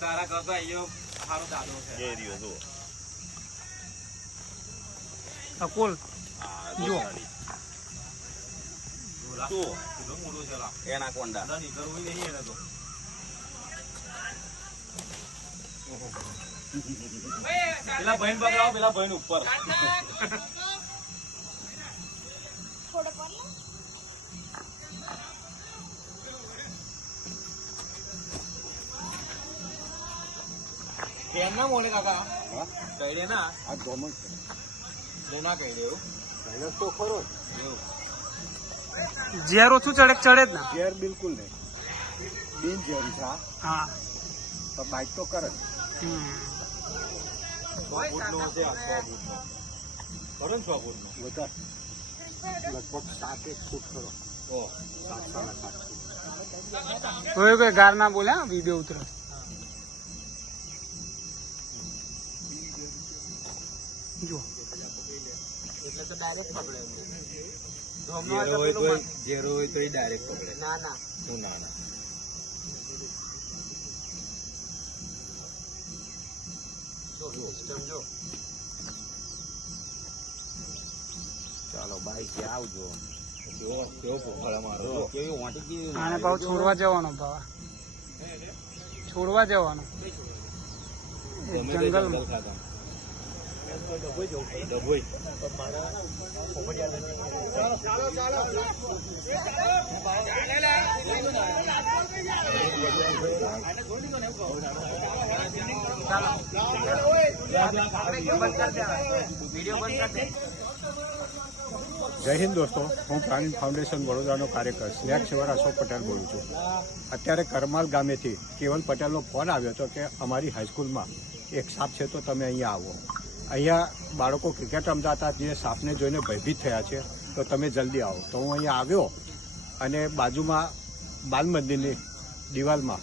તારા કરતા અહીંયા સારો દાદો છે એ રહ્યો જો અકોલ જો તો મોટો છે લા એના કોંડા નહીં કરવું નહીં એને તો પેલા ભાઈન પકડાવો પેલા ભાઈન ઉપર થોડો પર કેમ ના મોલે કાકા કઈડે ના આ ગોમન છે ના કઈડે એવું કઈડે તો ખરો એવું ઝેર ઓછું ચડે જ ને ઝેર બિલકુલ નહીં બિન ઝેરી છે હા તો બાઈક તો કરે ફૂટનું છે 100 ફૂટનું કરો 6 ફૂટનું બધા લગભગ 7-1 ફૂટ ખરો ઓ 7-7 કોઈ ગાર ના બોલે વિડીયો ઉતરે જો એટલે તો ડાયરેક્ટ પકડે ઝેરો હોય તો ડાયરેક્ટ પકડે ના ના હું ના ના જો ચાલો બાઈક આવજો કેવો પોખળા મારો કેવી વાંટી ગઈ આને પાછું છોડવા જવાનો ભાવા છોડવા જવાનો જંગલમાં ડભોઈ જય હિન્દ દોસ્તો, હું પ્રાણી ફાઉન્ડેશન વડોદરાનો કાર્યકર સ્નેક સેવર અશોક પટેલ બોલું છું. અત્યારે કરમાલ ગામેથી કેવલ પટેલનો ફોન આવ્યો હતો કે અમારી હાઈસ્કૂલમાં એક સાપ છે તો તમે અહીંયા આવો. અહીંયા બાળકો ક્રિકેટ રમતા હતા, જે સાપને જોઈને ભયભીત થયા છે, તો તમે જલ્દી આવો. તો હું અહીંયા આવ્યો અને બાજુમાં બાલ મંદિરની દિવાલમાં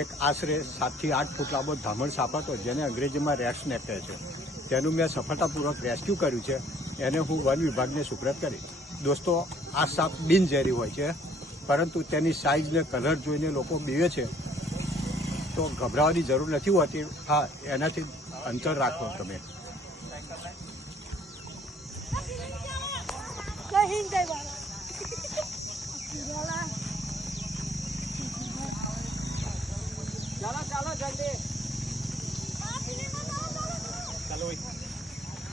એક આશરે 7 થી 8 ફૂટ લાંબો ધામણ સાપ હતો, જેને અંગ્રેજીમાં રેડ સ્નેક કહે છે. તેનું મેં સફળતાપૂર્વક રેસ્ક્યુ કર્યું છે. એને હું વન વિભાગને સુપ્રત કરીશ. દોસ્તો, આ સાપ બિનઝેરી હોય છે, પરંતુ તેની સાઇઝ ને કલર જોઈને લોકો બીવે છે, તો ગભરાવાની જરૂર નથી હોતી. હા, એનાથી અંતર રાખો તમે.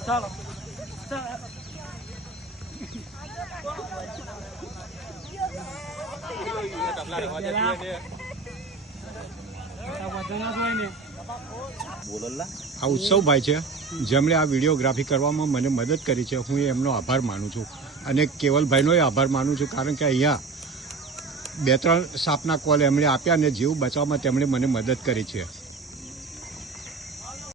ચાલો આ ઉત્સવભાઈ છે, જેમણે આ વિડીયોગ્રાફી કરવામાં મને મદદ કરી છે. હું એમનો આભાર માનું છું અને કેવલભાઈનો આભાર માનું છું, કારણ કે અહીંયા 2-3 સાપના કોલ એમણે આપ્યા અને જીવ બચાવવામાં તેમણે મને મદદ કરી છે.